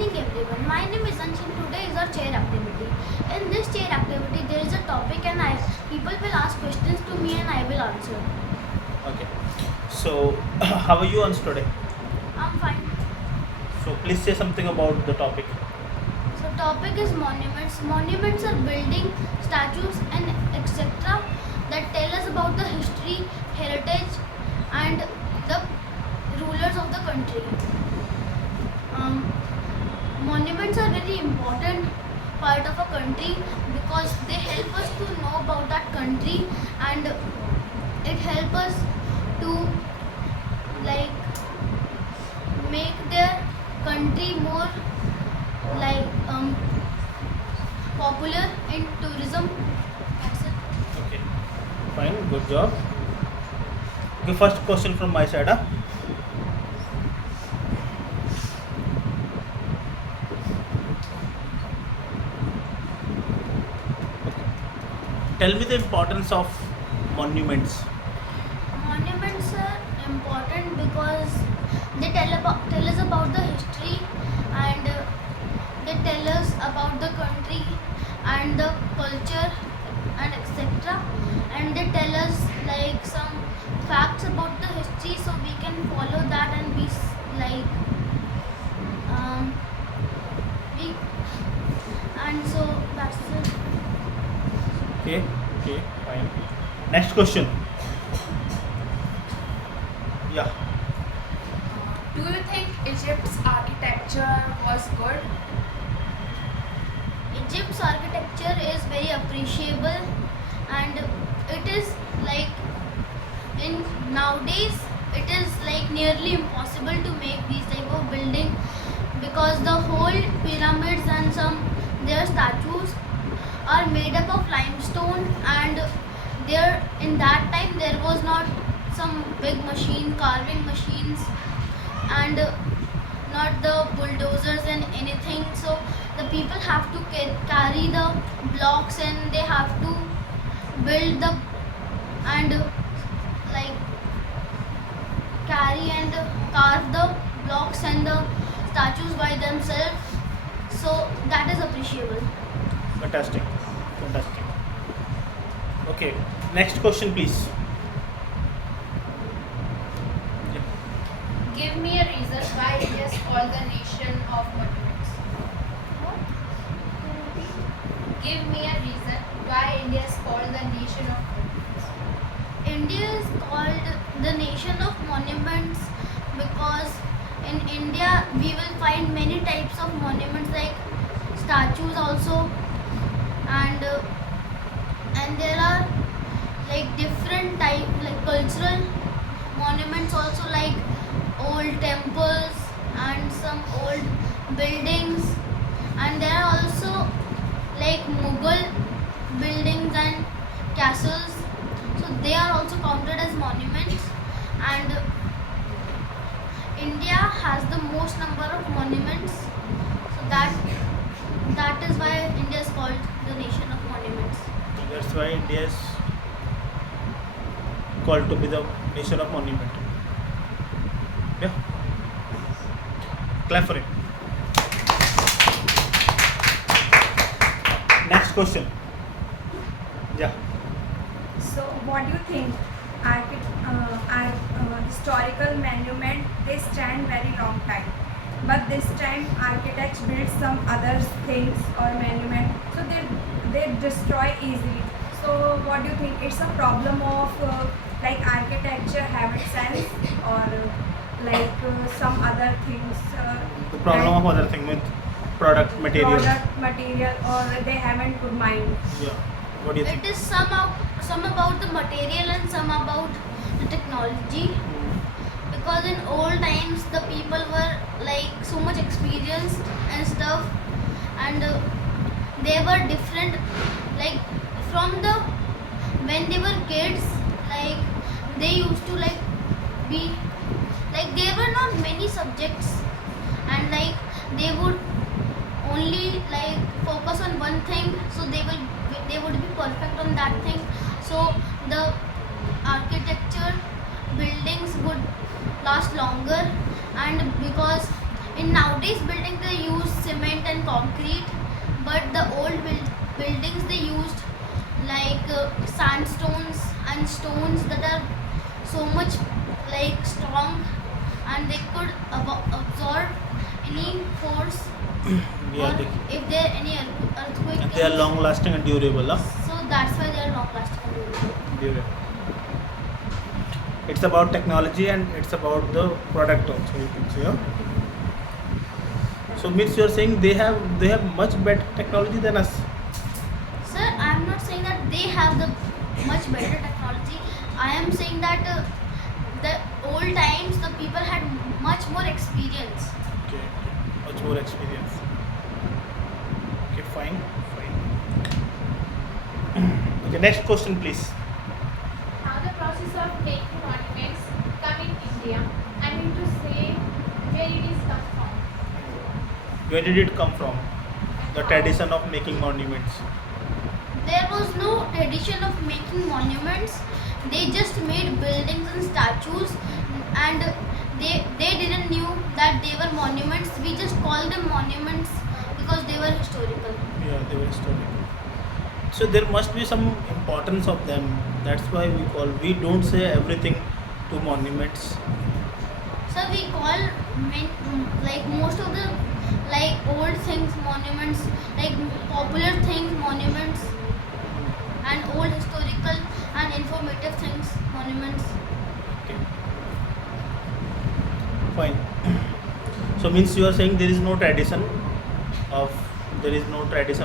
evening everyone. My name is Anshin. Today is our chair activity. In this chair activity there is a topic and people will ask questions to me and I will answer. Okay. So, how are you on today? I'm fine. So, please say something about the topic. So topic is monuments. Monuments are building, statues and etc. that tell us about the history, heritage and the rulers of the country. Monuments are very important part of a country because they help us to know about that country and it help us to like make their country more like popular in tourism. That's it. Okay. Fine. Good job. Okay. First question from my side. Tell me the importance of monuments. Monuments are important because they tell us about the history and they tell us about the country and the culture and etc. And they tell us like some facts about the history so we can follow that and be like we and so that's it. Okay. Okay. Fine. Next question. Yeah. Do you think Egypt's architecture was good? Egypt's architecture is very appreciable and it is like in nowadays it is like nearly impossible to make these type of building because the whole pyramids and some their statues are made up of limestone and there in that time there was not some big machine carving machines and not the bulldozers and anything, so the people have to carry the blocks and they have to build the and like carry and carve the blocks and the statues by themselves, so that is appreciable. Fantastic. Fantastic. Okay. Next question, please. Yeah. Give me a reason why India is called the nation of monuments. Give me a reason why India is called the nation of monuments. India is called the nation of monuments because in India we will find many types of monuments like statues also and there are like different type like cultural monuments also like old temples and some old buildings and there are also like Mughal buildings and castles, so they are also counted as monuments and India has the most number of monuments, so that is why India is called the nation of monuments. That's why India is called to be the nation of monument. Yeah. Clap for it. Next question. Yeah. So, what do you think? Historical monument they stand very long time, but this time architects build some other things or monument, so they destroy easily. So, what do you think? It's a problem of like architecture having sense or some other things. The problem of other thing with product material. Product material or they haven't good mind. Yeah. What do you think? It is some about the material and some about the technology because in old times the people were like so much experienced and stuff and they were different like from the when they were kids like they used to like be like there were not many subjects and like they would only like focus on one thing so they would be perfect on that thing, so the architecture buildings would last longer and because in nowadays building they use cement and concrete, but the old buildings they used like sandstones and stones that are so much like strong, and they could absorb any force Yeah, or if there any earthquake and they are comes. long lasting and durable. Huh? So that's why they are long lasting and durable. Durable. It's about technology and it's about the product also, you can say. Huh? So means you're saying they have much better technology than us. Sir, I am not saying that they have the much better technology. I am saying that the old times the people had much more experience. Okay, much more experience. Okay, fine. Okay, next question, please. How the process of making monuments come in India? I mean to say, where it is come from. Where did it come from? The tradition of making monuments. There was no tradition of making monuments. They just made buildings and statues, and they didn't knew that they were monuments. We just called them monuments because they were historical. Yeah, they were historical. So there must be some importance of them. That's why we don't say everything to monuments. So we call like most of the like old things monuments, like popular things monuments, and old historical and informative things monuments. Okay. Fine. So means you are saying there is no tradition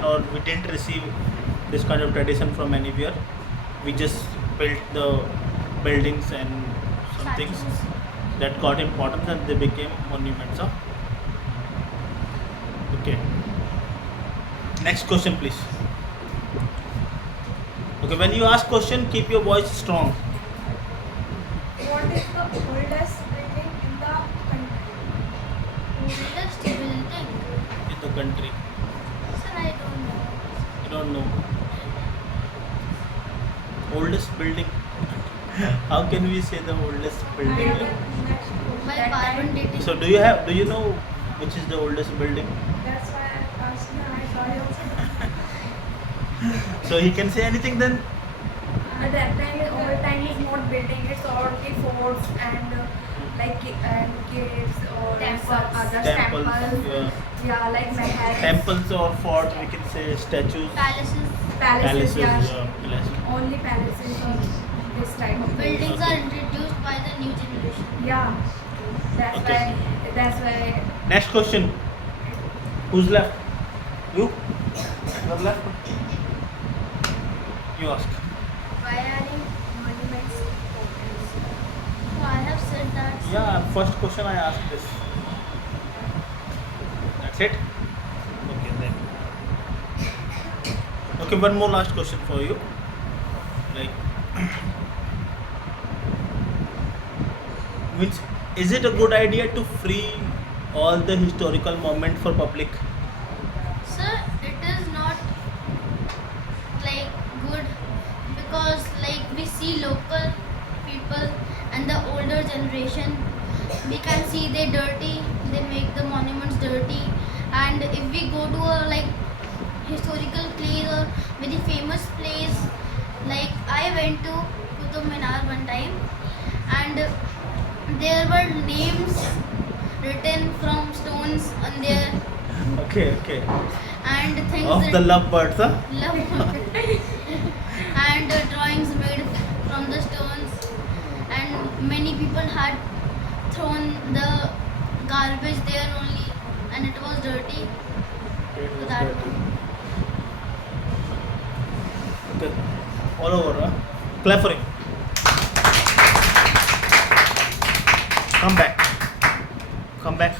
or we didn't receive this kind of tradition from anywhere. We just built the buildings and some things Statues. that got importance and they became monuments. Huh? Okay. Next question, please. Okay, when you ask question, keep your voice strong. What is the oldest building in the country? Oldest building. In the country. Sir, I don't know. You don't know. Oldest building. How can we say the oldest building? By That carbon time- dating. So do you know which is the oldest building? That's why I asked you. I saw you. So he can say anything then? At that time, old time is not building. It's already forts and and caves or Temples. some other Temples, temples. yeah. Yeah, like mahals. Temples or forts, we can say statues, Palaces. Palaces. Yeah. palaces. Only palaces or this type of Buildings Okay. are introduced by the new generation. Yeah. That's Okay. why. Next question. Who's left? You? You're left? You ask. Why are monuments important? So I have said that. Yeah, first question I asked this. That's it? Okay, then. Okay, one more last question for you. Like, means, is it a good idea to free all the historical moment for public? Sir, it is not like good because like we see local people and the older generation, we can see they dirty, they make the monuments dirty, and if we go to a like historical place or very famous place, like I went to Qutub Minar one time, and there were names written from stones on there Okay. and things Of the lovebirds, huh? love and drawings made from the stones, and many people had thrown the garbage there only, and it was dirty. So that Okay. All over, huh? Clap for him. Come back.